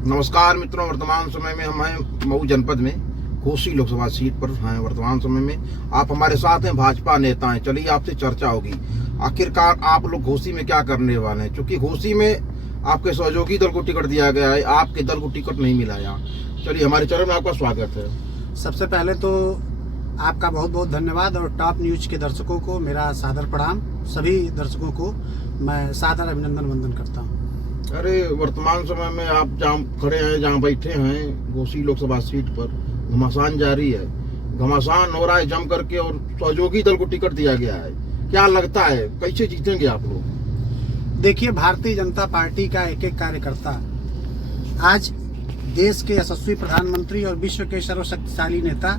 नमस्कार मित्रों, वर्तमान समय में हम हैं मऊ जनपद में घोसी लोकसभा सीट पर हैं। वर्तमान समय में आप हमारे साथ हैं, भाजपा नेता हैं। चलिए आपसे चर्चा होगी, आखिरकार आप लोग घोसी में क्या करने वाले हैं, क्योंकि घोसी में आपके सहयोगी दल को टिकट दिया गया है, आपके दल को टिकट नहीं मिला यहाँ। चलिए, हमारे चैनल में आपका स्वागत है। सबसे पहले तो आपका बहुत बहुत धन्यवाद और टॉप न्यूज के दर्शकों को मेरा सादर प्रणाम। सभी दर्शकों को मैं सादर अभिनंदन वंदन करता हूँ। अरे, वर्तमान समय में आप जहाँ खड़े हैं, जहाँ बैठे हैं, घोसी लोकसभा सीट पर घमासान जारी है, घमासान हो रहा है जम करके, और सहयोगी दल को टिकट दिया गया है। क्या लगता है, कैसे जीतेंगे आप लोग? देखिए, भारतीय जनता पार्टी का एक एक कार्यकर्ता आज देश के यशस्वी प्रधानमंत्री और विश्व के सर्वशक्तिशाली नेता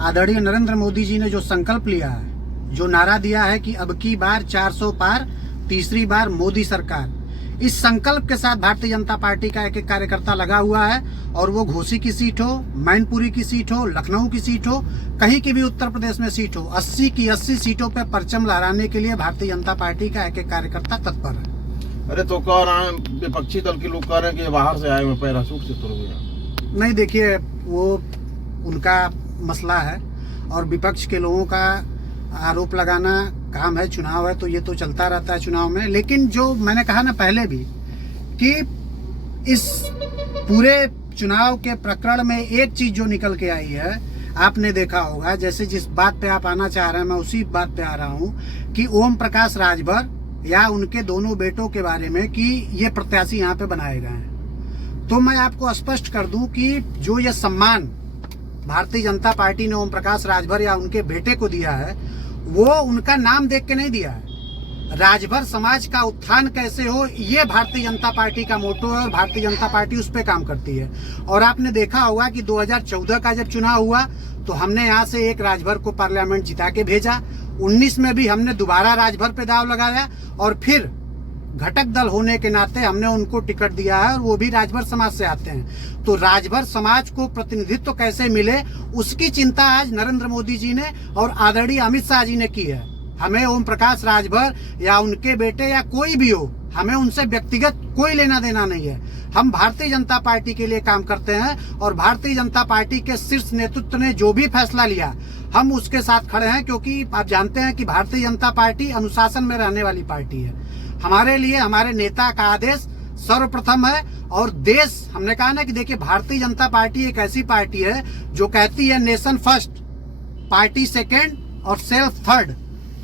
आदरणीय नरेंद्र मोदी जी ने जो संकल्प लिया है, जो नारा दिया है कि अब की बार 400 पार, तीसरी बार मोदी सरकार, इस संकल्प के साथ भारतीय जनता पार्टी का एक एक कार्यकर्ता लगा हुआ है। और वो घोसी की सीट हो, मैनपुरी की सीट हो, लखनऊ की सीट हो, कहीं की भी उत्तर प्रदेश में सीट हो, 80 की 80 सीटों पे परचम लहराने के लिए भारतीय जनता पार्टी का एक एक कार्यकर्ता तत्पर है। अरे, तो कह रहे हैं विपक्षी दल के लोग कह रहे हैं कि बाहर से आए हुए पैराशूट से तुर गया। नहीं, देखिए, वो उनका मसला है और विपक्ष के लोगों का आरोप लगाना काम है। चुनाव है तो ये तो चलता रहता है चुनाव में। लेकिन जो मैंने कहा ना पहले भी कि इस पूरे चुनाव के प्रकरण में एक चीज जो निकल के आई है, आपने देखा होगा, जैसे जिस बात पे आप आना चाह रहे हैं मैं उसी बात पे आ रहा हूं कि ओम प्रकाश राजभर या उनके दोनों बेटों के बारे में कि ये प्रत्याशी यहाँ पे बनाए गए हैं। तो मैं आपको स्पष्ट कर दूं कि जो ये सम्मान भारतीय जनता पार्टी ने ओम प्रकाश राजभर या उनके बेटे को दिया है, वो उनका नाम देख के नहीं दिया है। राजभर समाज का उत्थान कैसे हो, ये भारतीय जनता पार्टी का मोटो है और भारतीय जनता पार्टी उस पर काम करती है। और आपने देखा होगा कि 2014 का जब चुनाव हुआ तो हमने यहाँ से एक राजभर को पार्लियामेंट जिता के भेजा। 19 में भी हमने दोबारा राजभर पे दाव लगाया और फिर घटक दल होने के नाते हमने उनको टिकट दिया है और वो भी राजभर समाज से आते हैं। तो राजभर समाज को प्रतिनिधित्व कैसे मिले, उसकी चिंता आज नरेंद्र मोदी जी ने और आदरणीय अमित शाह जी ने की है। हमें ओम प्रकाश राजभर या उनके बेटे या कोई भी हो, हमें उनसे व्यक्तिगत कोई लेना देना नहीं है। हम भारतीय जनता पार्टी के लिए काम करते हैं और भारतीय जनता पार्टी के शीर्ष नेतृत्व ने जो भी फैसला लिया हम उसके साथ खड़े हैं, क्योंकि आप जानते हैं कि भारतीय जनता पार्टी अनुशासन में रहने वाली पार्टी है। हमारे लिए हमारे नेता का आदेश सर्वप्रथम है और देश, हमने कहा ना कि देखिए, भारतीय जनता पार्टी एक ऐसी पार्टी है जो कहती है नेशन फर्स्ट, पार्टी सेकेंड और सेल्फ थर्ड।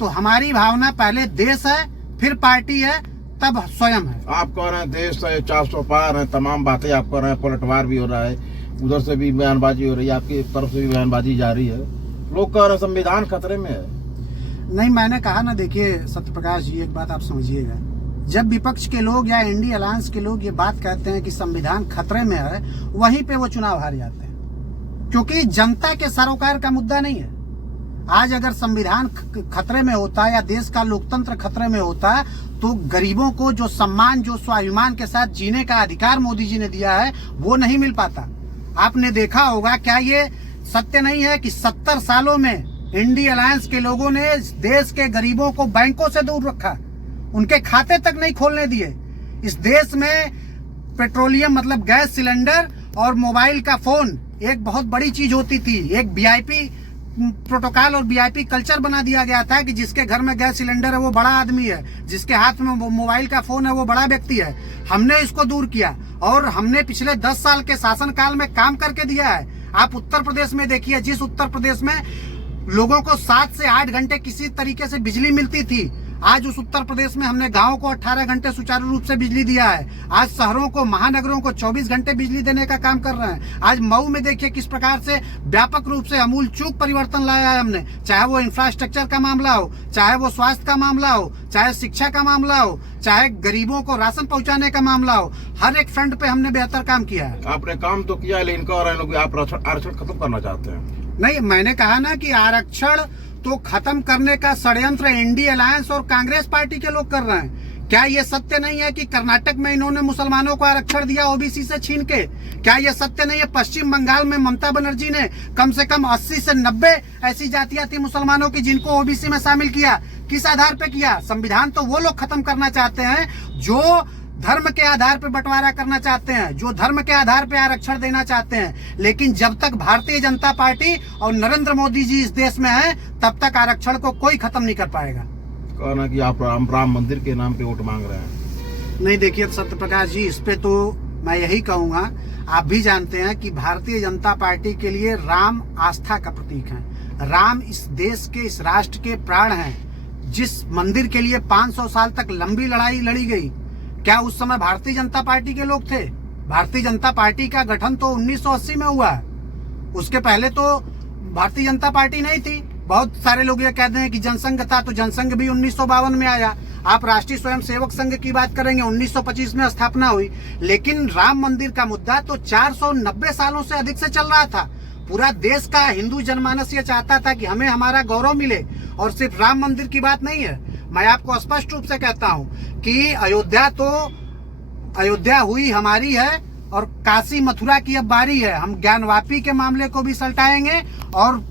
तो हमारी भावना पहले देश है, फिर पार्टी है, तब स्वयं है। आप कह रहे हैं देश है, 400 पार है, तमाम बातें आप कह रहे हैं, पलटवार भी हो रहा है, उधर से भी बयानबाजी हो रही है, आपकी तरफ से भी बयानबाजी जारी है। लोग कह रहे हैं संविधान खतरे में है। नहीं, मैंने कहा ना, देखिए सत्यप्रकाश जी, एक बात आप समझिएगा, जब विपक्ष के लोग या इंडिया अलायंस के लोग ये बात कहते हैं कि संविधान खतरे में है, वहीं पे वो चुनाव हार जाते हैं, क्योंकि जनता के सरोकार का मुद्दा नहीं है। आज अगर संविधान खतरे में होता या देश का लोकतंत्र खतरे में होता तो गरीबों को जो सम्मान, जो स्वाभिमान के साथ जीने का अधिकार मोदी जी ने दिया है, वो नहीं मिल पाता। आपने देखा होगा, क्या ये सत्य नहीं है कि 70 सालों में इंडिया अलायंस के लोगों ने देश के गरीबों को बैंकों से दूर रखा, उनके खाते तक नहीं खोलने दिए। इस देश में पेट्रोलियम मतलब गैस सिलेंडर और मोबाइल का फोन एक बहुत बड़ी चीज होती थी। एक वीआईपी प्रोटोकॉल और वीआईपी कल्चर बना दिया गया था कि जिसके घर में गैस सिलेंडर है वो बड़ा आदमी है, जिसके हाथ में मोबाइल का फोन है वो बड़ा व्यक्ति है। हमने इसको दूर किया और हमने पिछले 10 साल के शासनकाल में काम करके दिया है। आप उत्तर प्रदेश में देखिए, जिस उत्तर प्रदेश में लोगों को 7 से 8 घंटे किसी तरीके से बिजली मिलती थी, आज उस उत्तर प्रदेश में हमने गांवों को 18 घंटे सुचारू रूप से बिजली दिया है। आज शहरों को, महानगरों को 24 घंटे बिजली देने का काम कर रहे हैं। आज मऊ में देखिए किस प्रकार से व्यापक रूप से अमूल चूक परिवर्तन लाया है हमने, चाहे वो इंफ्रास्ट्रक्चर का मामला हो, चाहे वो स्वास्थ्य का मामला हो, चाहे शिक्षा का मामला हो, चाहे गरीबों को राशन पहुंचाने का मामला हो, हर एक फ्रंट पे हमने बेहतर काम किया है। आपने काम तो किया, लेकिन कह रहे हैं आप आरक्षण खत्म करना चाहते हैं। नहीं, मैंने कहा ना कि आरक्षण तो खत्म करने का षड्यंत्र इंडिया अलायंस और कांग्रेस पार्टी के लोग कर रहे हैं। क्या ये सत्य नहीं है कि कर्नाटक में इन्होंने मुसलमानों को आरक्षण दिया ओबीसी से छीन के? क्या ये सत्य नहीं है पश्चिम बंगाल में ममता बनर्जी ने कम से कम 80 से 90 ऐसी जातियां थी मुसलमानों की जिनको ओबीसी में शामिल किया? किस आधार पे किया? संविधान तो वो लोग खत्म करना चाहते हैं जो धर्म के आधार पर बंटवारा करना चाहते हैं, जो धर्म के आधार पर आरक्षण देना चाहते हैं। लेकिन जब तक भारतीय जनता पार्टी और नरेंद्र मोदी जी इस देश में हैं, तब तक आरक्षण को कोई खत्म नहीं कर पाएगा। कहना कि आप राम मंदिर के नाम पे वोट मांग रहे हैं। नहीं, देखिए सत्य प्रकाश जी, इस पे तो मैं यही कहूंगा, आप भी जानते हैं कि भारतीय जनता पार्टी के लिए राम आस्था का प्रतीक है। राम इस देश के, इस राष्ट्र के प्राण हैं। जिस मंदिर के लिए 500 साल तक लंबी लड़ाई लड़ी गई, क्या उस समय भारतीय जनता पार्टी के लोग थे? भारतीय जनता पार्टी का गठन तो 1980 में हुआ है। उसके पहले तो भारतीय जनता पार्टी नहीं थी। बहुत सारे लोग ये कहते हैं कि जनसंघ था, तो जनसंघ भी 1952 में आया। आप राष्ट्रीय स्वयंसेवक संघ की बात करेंगे, 1925 में स्थापना हुई। लेकिन राम मंदिर का मुद्दा तो 490 सालों से अधिक से चल रहा था। पूरा देश का हिंदू जनमानस ये चाहता था कि हमें हमारा गौरव मिले, और सिर्फ राम मंदिर की बात नहीं है। मैं आपको स्पष्ट रूप से कहता हूं कि अयोध्या हुई हमारी है, और काशी मथुरा की अब बारी है। हम ज्ञानवापी के मामले को भी सल्टाएंगे, और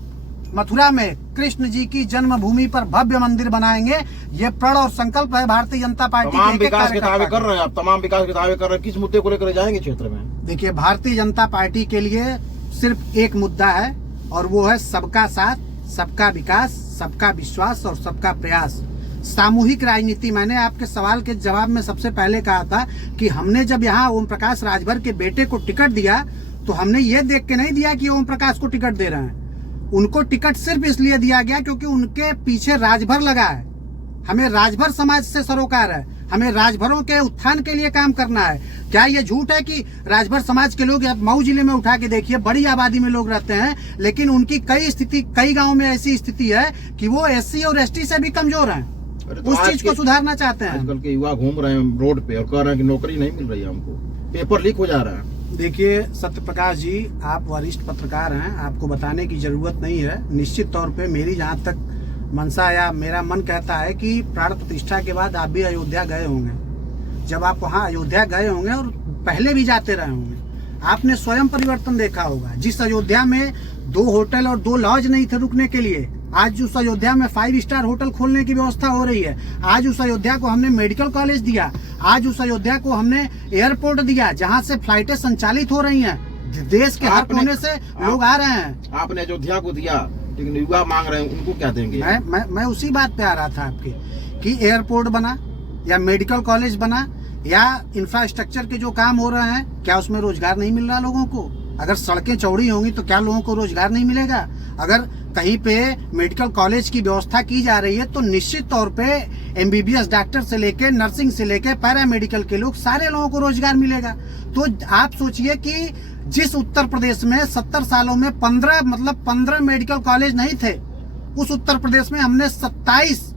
मथुरा में कृष्ण जी की जन्मभूमि पर भव्य मंदिर बनाएंगे। ये प्रण और संकल्प है भारतीय जनता पार्टी तमाम विकास के दावे कर रहे हैं आप, तमाम विकास के दावे कर रहे हैं। किस मुद्दे को लेकर जाएंगे क्षेत्र में? देखिए, भारतीय जनता पार्टी के लिए सिर्फ एक मुद्दा है, और वो है सबका साथ, सबका विकास, सबका विश्वास और सबका प्रयास। सामूहिक राजनीति। मैंने आपके सवाल के जवाब में सबसे पहले कहा था कि हमने जब यहाँ ओम प्रकाश राजभर के बेटे को टिकट दिया, तो हमने ये देख के नहीं दिया कि ओम प्रकाश को टिकट दे रहे हैं। उनको टिकट सिर्फ इसलिए दिया गया क्योंकि उनके पीछे राजभर लगा है। हमें राजभर समाज से सरोकार है, हमें राजभरों के उत्थान के लिए काम करना है। क्या ये झूठ है कि राजभर समाज के लोग, मऊ जिले में उठा के देखिए, बड़ी आबादी में लोग रहते हैं, लेकिन उनकी कई गाँव में ऐसी स्थिति है कि वो SC और ST से भी कमजोर है। तो उस चीज को सुधारना चाहते हैं। आजकल के युवा घूम रहे हैं रोड पे और कह रहे हैं कि नौकरी नहीं मिल रही है, हमको पेपर लीक हो जा रहा है। देखिए सत्य प्रकाश जी, आप वरिष्ठ पत्रकार हैं, आपको बताने की जरूरत नहीं है। निश्चित तौर पे मेरी जहाँ तक मनसा या मेरा मन कहता है कि प्राण प्रतिष्ठा के बाद आप भी अयोध्या गए होंगे। जब आप वहाँ अयोध्या गए होंगे, और पहले भी जाते रहे होंगे, आपने स्वयं परिवर्तन देखा होगा। जिस अयोध्या में 2 होटल और 2 लॉज नहीं थे रुकने के लिए, आज उस अयोध्या में 5 स्टार होटल खोलने की व्यवस्था हो रही है। आज उस अयोध्या को हमने मेडिकल कॉलेज दिया, आज उस अयोध्या को हमने एयरपोर्ट दिया, जहां से फ्लाइटें संचालित हो रही हैं। देश के हर कोने से लोग आ रहे हैं। आपने अयोध्या को दिया, लेकिन युवा मांग रहे हैं, उनको क्या देंगे? मैं उसी बात पे आ रहा था आपके, कि एयरपोर्ट बना या मेडिकल कॉलेज बना या इंफ्रास्ट्रक्चर के जो काम हो रहे हैं, क्या उसमें रोजगार नहीं मिल रहा लोगों को? अगर सड़कें चौड़ी होंगी तो क्या लोगों को रोजगार नहीं मिलेगा? अगर कहीं पे मेडिकल कॉलेज की व्यवस्था की जा रही है, तो निश्चित तौर पे MBBS डॉक्टर से लेके, नर्सिंग से लेके, पैरामेडिकल के लोग, सारे लोगों को रोजगार मिलेगा। तो आप सोचिए कि जिस उत्तर प्रदेश में 70 सालों में 15 मेडिकल कॉलेज नहीं थे, उस उत्तर प्रदेश में हमने 27,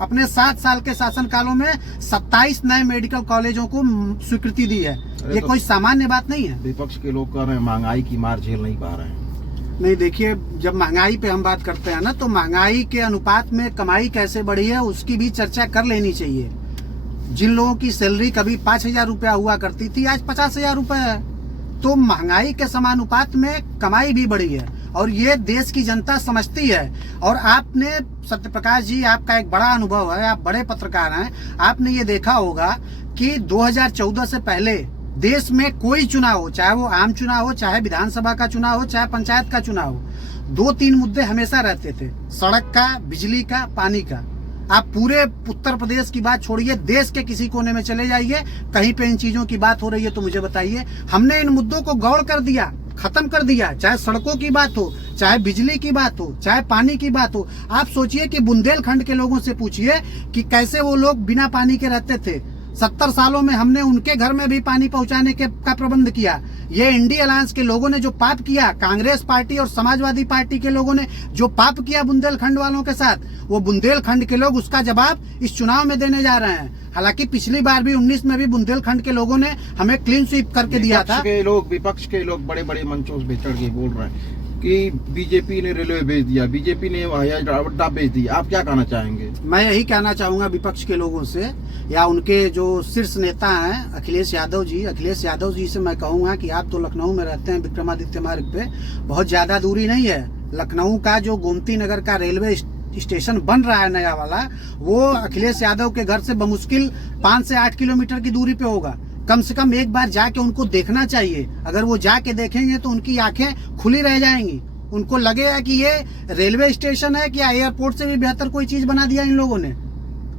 अपने 7 साल के शासन कालों में 27 नए मेडिकल कॉलेजों को स्वीकृति दी है। ये कोई सामान्य बात नहीं है। विपक्ष के लोग कह रहे हैं महंगाई की मार झेल नहीं पा रहे हैं। नहीं, देखिए, जब महंगाई पे हम बात करते हैं ना, तो महंगाई के अनुपात में कमाई कैसे बढ़ी है उसकी भी चर्चा कर लेनी चाहिए। जिन लोगों की सैलरी कभी 5,000 रुपया हुआ करती थी, आज 50,000 रुपए है। तो महंगाई के समानुपात में कमाई भी बढ़ी है, और ये देश की जनता समझती है। और आपने, सत्य प्रकाश जी, आपका एक बड़ा अनुभव है, आप बड़े पत्रकार हैं, आपने ये देखा होगा कि 2014 से पहले देश में कोई चुनाव हो, चाहे वो आम चुनाव हो, चाहे विधानसभा का चुनाव हो, चाहे पंचायत का चुनाव हो, 2-3 मुद्दे हमेशा रहते थे: सड़क का, बिजली का, पानी का। आप पूरे उत्तर प्रदेश की बात छोड़िए, देश के किसी कोने में चले जाइए, कहीं पे इन चीजों की बात हो रही है तो मुझे बताइए। हमने इन मुद्दों को गौड़ कर दिया, खत्म कर दिया। चाहे सड़कों की बात हो, चाहे बिजली की बात हो, चाहे पानी की बात हो। आप सोचिए कि बुंदेलखंड के लोगों से पूछिए कि कैसे वो लोग बिना पानी के रहते थे। 70 सालों में हमने उनके घर में भी पानी पहुंचाने का प्रबंध किया। ये इंडिया अलायंस के लोगों ने जो पाप किया, कांग्रेस पार्टी और समाजवादी पार्टी के लोगों ने जो पाप किया बुंदेलखंड वालों के साथ, वो बुंदेलखंड के लोग उसका जवाब इस चुनाव में देने जा रहे हैं। हालांकि पिछली बार भी 19 में भी बुंदेलखंड के लोगों ने हमें क्लीन स्वीप करके दिया था। विपक्ष के लोग बड़े बड़े मंचों पे चढ़ के बोल रहे हैं कि बीजेपी ने रेलवे भेज दिया, बीजेपी ने हवाई अड्डा भेज दिया। आप क्या कहना चाहेंगे? मैं यही कहना चाहूंगा विपक्ष के लोगों से, या उनके जो शीर्ष नेता हैं अखिलेश यादव जी से मैं कहूंगा कि आप तो लखनऊ में रहते हैं, विक्रमादित्य मार्ग पे बहुत ज्यादा दूरी नहीं है। लखनऊ का जो गोमती नगर का रेलवे स्टेशन बन रहा है नया वाला, वो अखिलेश यादव के घर से बमुश्किल 5 से 8 किलोमीटर की दूरी पे होगा। कम से कम एक बार जाके उनको देखना चाहिए। अगर वो जाके देखेंगे तो उनकी आंखें खुली रह जाएंगी। उनको लगेगा कि ये रेलवे स्टेशन है, क्या एयरपोर्ट से भी बेहतर कोई चीज बना दिया इन लोगों ने।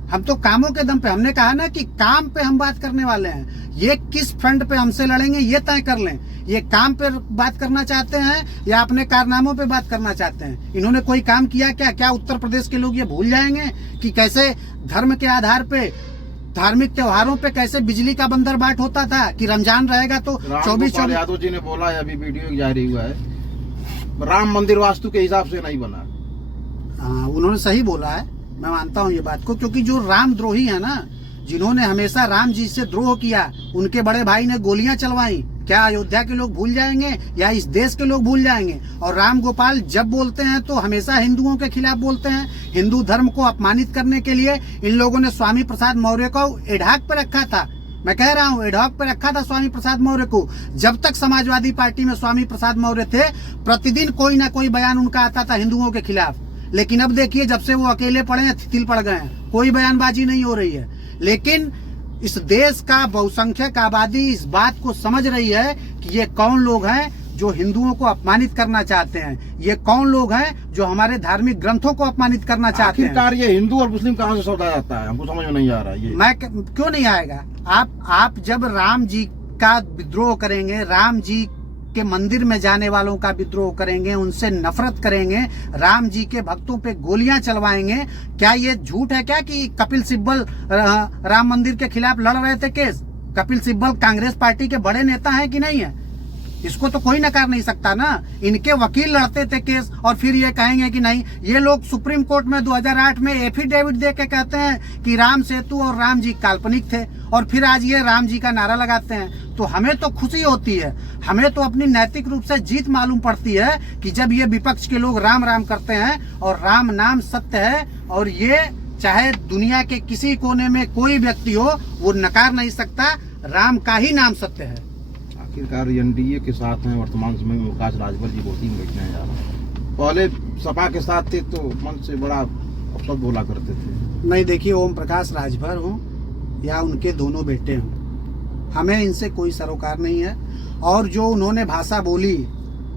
हम तो कामों के दम पे, हमने कहा ना कि काम पे हम बात करने वाले हैं। ये किस फ्रंट पे हमसे लड़ेंगे ये तय कर लें। ये काम पे बात करना चाहते हैं या अपने कारनामों पे बात करना चाहते हैं। इन्होंने कोई काम किया क्या उत्तर प्रदेश के लोग ये भूल जाएंगे कि कैसे धर्म के आधार पे, धार्मिक त्योहारों पे कैसे बिजली का बंदरबाट होता था कि रमजान रहेगा तो 24 यादव जी ने बोला है, अभी वीडियो जारी हुआ है, राम मंदिर वास्तु के हिसाब से नहीं बना। हाँ, उन्होंने सही बोला है, मैं मानता हूँ ये बात को, क्योंकि जो रामद्रोही है ना, जिन्होंने हमेशा राम जी से द्रोह किया, उनके बड़े भाई ने गोलियां चलवाई, क्या अयोध्या के लोग भूल जाएंगे या इस देश के लोग भूल जाएंगे। और राम गोपाल जब बोलते हैं तो हमेशा हिंदुओं के खिलाफ बोलते हैं। हिंदू धर्म को अपमानित करने के लिए इन लोगों ने स्वामी प्रसाद मौर्य को एडहॉक पे रखा था। मैं कह रहा हूँ एडहॉक पे रखा था स्वामी प्रसाद मौर्य को। जब तक समाजवादी पार्टी में स्वामी प्रसाद मौर्य थे, प्रतिदिन कोई ना कोई बयान उनका आता था हिंदुओं के खिलाफ। लेकिन अब देखिए, जब से वो अकेले पड़े हैं, तिल पड़ गए हैं, कोई बयानबाजी नहीं हो रही है। लेकिन इस देश का बहुसंख्यक आबादी इस बात को समझ रही है कि ये कौन लोग हैं जो हिंदुओं को अपमानित करना चाहते हैं, ये कौन लोग हैं जो हमारे धार्मिक ग्रंथों को अपमानित करना चाहते हैं। आखिरकार ये हिंदू और मुस्लिम कहाँ से सौदा जाता है, हमको समझ में नहीं आ रहा है। मैं क्यों नहीं आएगा। आप जब राम जी का विद्रोह करेंगे, राम जी के मंदिर में जाने वालों का विद्रोह करेंगे, उनसे नफरत करेंगे, राम जी के भक्तों पे गोलियां चलवाएंगे, क्या ये झूठ है क्या कि कपिल सिब्बल राम मंदिर के खिलाफ लड़ रहे थे केस? कपिल सिब्बल कांग्रेस पार्टी के बड़े नेता हैं कि नहीं है? इसको तो कोई नकार नहीं सकता ना। इनके वकील लड़ते थे केस और फिर ये कहेंगे कि नहीं। ये लोग सुप्रीम कोर्ट में 2008 में एफिडेविट दे के कहते हैं कि राम सेतु और राम जी काल्पनिक थे, और फिर आज ये राम जी का नारा लगाते हैं। तो हमें तो खुशी होती है, हमें तो अपनी नैतिक रूप से जीत मालूम पड़ती है कि जब ये विपक्ष के लोग राम राम करते हैं और राम नाम सत्य है, और ये चाहे दुनिया के किसी कोने में कोई व्यक्ति हो, वो नकार नहीं सकता, राम का ही नाम सत्य है। आखिरकार एनडीए के साथ हैं वर्तमान समय में प्रकाश राजभर जी, वोटिंग बैठने जा रहा है। पहले सपा के साथ थे तो मन से बड़ा अपशब्द बोला करते थे। नहीं, देखिए, ओम प्रकाश राजभर हो या उनके दोनों बेटे हों, हमें इनसे कोई सरोकार नहीं है। और जो उन्होंने भाषा बोली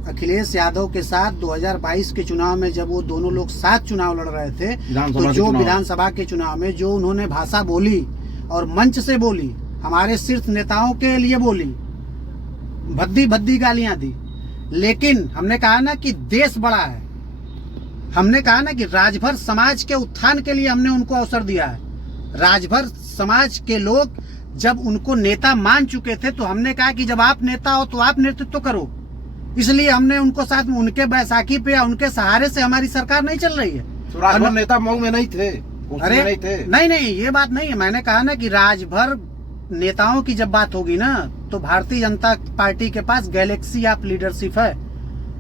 अखिलेश यादव के साथ 2022 के चुनाव में, जब वो दोनों लोग साथ चुनाव लड़ रहे थे, तो जो विधानसभा के चुनाव में जो उन्होंने भाषा बोली और मंच से बोली, हमारे शीर्ष नेताओं के लिए बोली, भद्दी भद्दी गालियां दी। लेकिन हमने कहा ना कि देश बड़ा है, हमने कहा ना कि राजभर समाज के उत्थान के लिए हमने उनको अवसर दिया है। राजभर समाज के लोग जब उनको नेता मान चुके थे, तो हमने कहा कि जब आप नेता हो तो आप नेतृत्व करो। इसलिए हमने उनको साथ में, उनके बैसाखी पे या उनके सहारे से हमारी सरकार नहीं चल रही है। तो राजभर नेता मऊ में नहीं थे, अरे नहीं थे। नहीं, ये बात नहीं है। मैंने कहा ना कि राजभर नेताओं की जब बात होगी ना, तो भारतीय जनता पार्टी के पास गैलेक्सी ऑफ लीडरशिप है।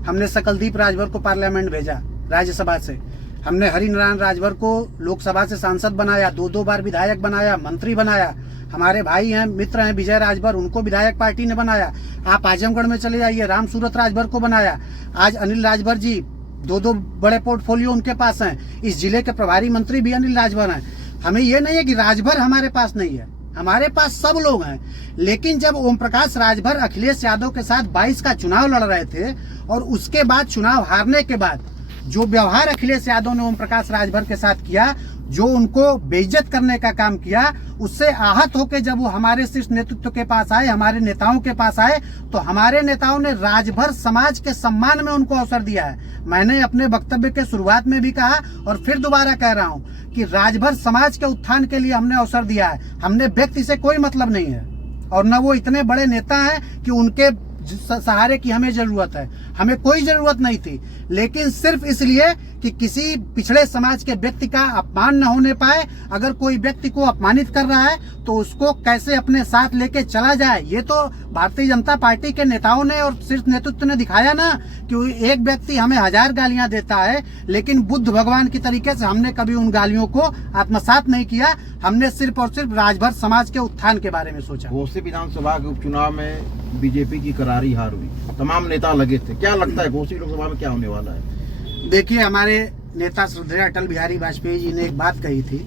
हमने सकलदीप राजभर को पार्लियामेंट भेजा राज्यसभा से, हमने हरिनारायण राजभर को लोकसभा से सांसद बनाया, 2 बार विधायक बनाया, मंत्री बनाया। हमारे भाई हैं, मित्र हैं विजय राजभर, उनको विधायक पार्टी ने बनाया। आप आजमगढ़ में चले जाइए, राम सूरत राजभर को बनाया। आज अनिल राजभर जी, 2 बड़े पोर्टफोलियो उनके पास हैं। इस जिले के प्रभारी मंत्री भी अनिल राजभर हैं। हमें ये नहीं है कि राजभर हमारे पास नहीं है, हमारे पास सब लोग हैं। लेकिन जब ओम प्रकाश राजभर अखिलेश यादव के साथ 22 का चुनाव लड़ रहे थे, और उसके बाद चुनाव हारने के बाद जो व्यवहार अखिलेश यादव ने ओम प्रकाश राजभर के साथ किया, जो उनको बेइज्जत करने का काम किया, उससे आहत होकर जब वो हमारे शीर्ष नेतृत्व के पास आए, हमारे नेताओं के पास आए, तो हमारे नेताओं ने राजभर समाज के सम्मान में उनको अवसर दिया है। मैंने अपने वक्तव्य के शुरुआत में भी कहा और फिर दोबारा कह रहा हूं कि राजभर समाज के उत्थान के लिए हमने अवसर दिया है। हमने व्यक्ति से कोई मतलब नहीं है, और न वो इतने बड़े नेता हैं कि उनके सहारे की हमें जरूरत है। हमें कोई जरूरत नहीं थी, लेकिन सिर्फ इसलिए कि किसी पिछड़े समाज के व्यक्ति का अपमान न होने पाए। अगर कोई व्यक्ति को अपमानित कर रहा है तो उसको कैसे अपने साथ लेके चला जाए, ये तो भारतीय जनता पार्टी के नेताओं ने और शीर्ष नेतृत्व ने दिखाया ना, कि एक व्यक्ति हमें 1000 गालियां देता है, लेकिन बुद्ध भगवान की तरीके से हमने कभी उन गालियों को आत्मसात नहीं किया। हमने सिर्फ और सिर्फ राजभर समाज के उत्थान के बारे में सोचा। घोसी विधानसभा के उपचुनाव में बीजेपी की करारी हार हुई, तमाम नेता लगे थे। क्या लगता है घोसी लोकसभा में क्या होने वाला है? देखिए, हमारे नेता श्रद्धेय अटल बिहारी वाजपेयी जी ने एक बात कही थी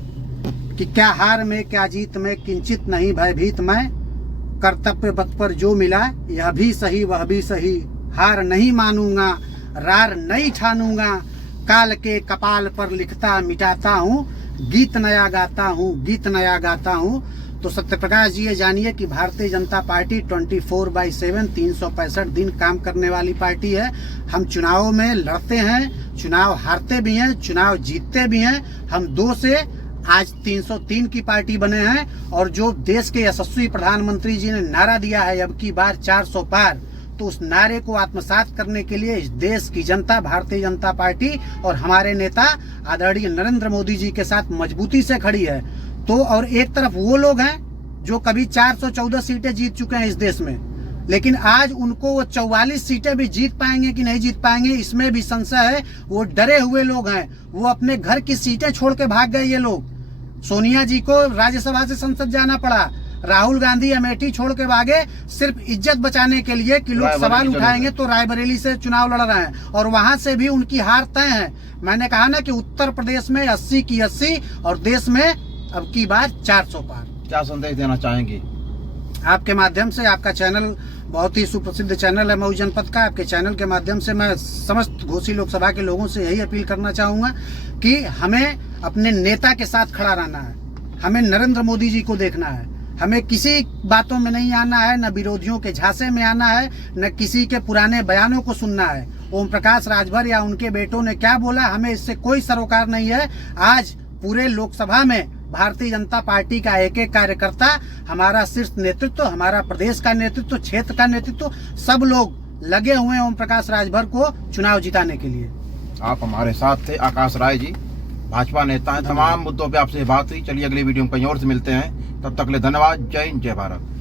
कि क्या हार में क्या जीत में किंचित नहीं भयभीत मैं, कर्तव्य पथ पर जो मिला यह भी सही वह भी सही, हार नहीं मानूंगा रार नहीं ठानूंगा, काल के कपाल पर लिखता मिटाता हूँ, गीत नया गाता हूँ, गीत नया गाता हूँ। तो सत्यप्रकाश जी ये जानिए कि भारतीय जनता पार्टी 24/7 365 दिन काम करने वाली पार्टी है। हम चुनाव में लड़ते हैं, चुनाव हारते भी हैं, चुनाव जीतते भी हैं। हम 2 से आज 303 की पार्टी बने हैं। और जो देश के यशस्वी प्रधानमंत्री जी ने नारा दिया है अब की बार 400 पार, तो उस नारे को आत्मसात करने के लिए इस देश की जनता भारतीय जनता पार्टी और हमारे नेता आदरणीय नरेंद्र मोदी जी के साथ मजबूती से खड़ी है। तो और एक तरफ वो लोग हैं जो कभी 414 सीटें जीत चुके हैं इस देश में, लेकिन आज उनको वो 44 सीटें भी जीत पाएंगे कि नहीं जीत पाएंगे इसमें भी संशय है। वो डरे हुए लोग हैं, वो अपने घर की सीटें छोड़ के भाग गए। ये लोग, सोनिया जी को राज्यसभा से संसद जाना पड़ा, राहुल गांधी अमेठी छोड़ के भागे सिर्फ इज्जत बचाने के लिए कि लोग सवाल उठाएंगे तो रायबरेली से चुनाव लड़ रहे हैं और वहां से भी उनकी हार तय है। मैंने कहा ना कि उत्तर प्रदेश में 80 की 80 और देश में अब की बार 400 पार। क्या संदेश देना चाहेंगे? आपके माध्यम से, आपका चैनल बहुत ही सुप्रसिद्ध चैनल है मऊ जनपद का, आपके चैनल के माध्यम से मैं समस्त घोसी लोकसभा के लोगों से यही अपील करना चाहूंगा कि हमें अपने नेता के साथ खड़ा रहना है, हमें नरेंद्र मोदी जी को देखना है, हमें किसी बातों में नहीं आना है, न विरोधियों के झांसे में आना है, न किसी के पुराने बयानों को सुनना है। ओम प्रकाश राजभर या उनके बेटों ने क्या बोला हमें इससे कोई सरोकार नहीं है। आज पूरे लोकसभा में भारतीय जनता पार्टी का एक एक कार्यकर्ता, हमारा शीर्ष नेतृत्व, हमारा प्रदेश का नेतृत्व, क्षेत्र का नेतृत्व, सब लोग लगे हुए हैं ओम प्रकाश राजभर को चुनाव जिताने के लिए। आप हमारे साथ थे। आकाश राय जी भाजपा नेता हैं। तमाम मुद्दों पे आपसे बात हुई। चलिए अगले वीडियो में कहीं और से मिलते हैं। तब तक के लिए धन्यवाद। जय हिंद, जय भारत।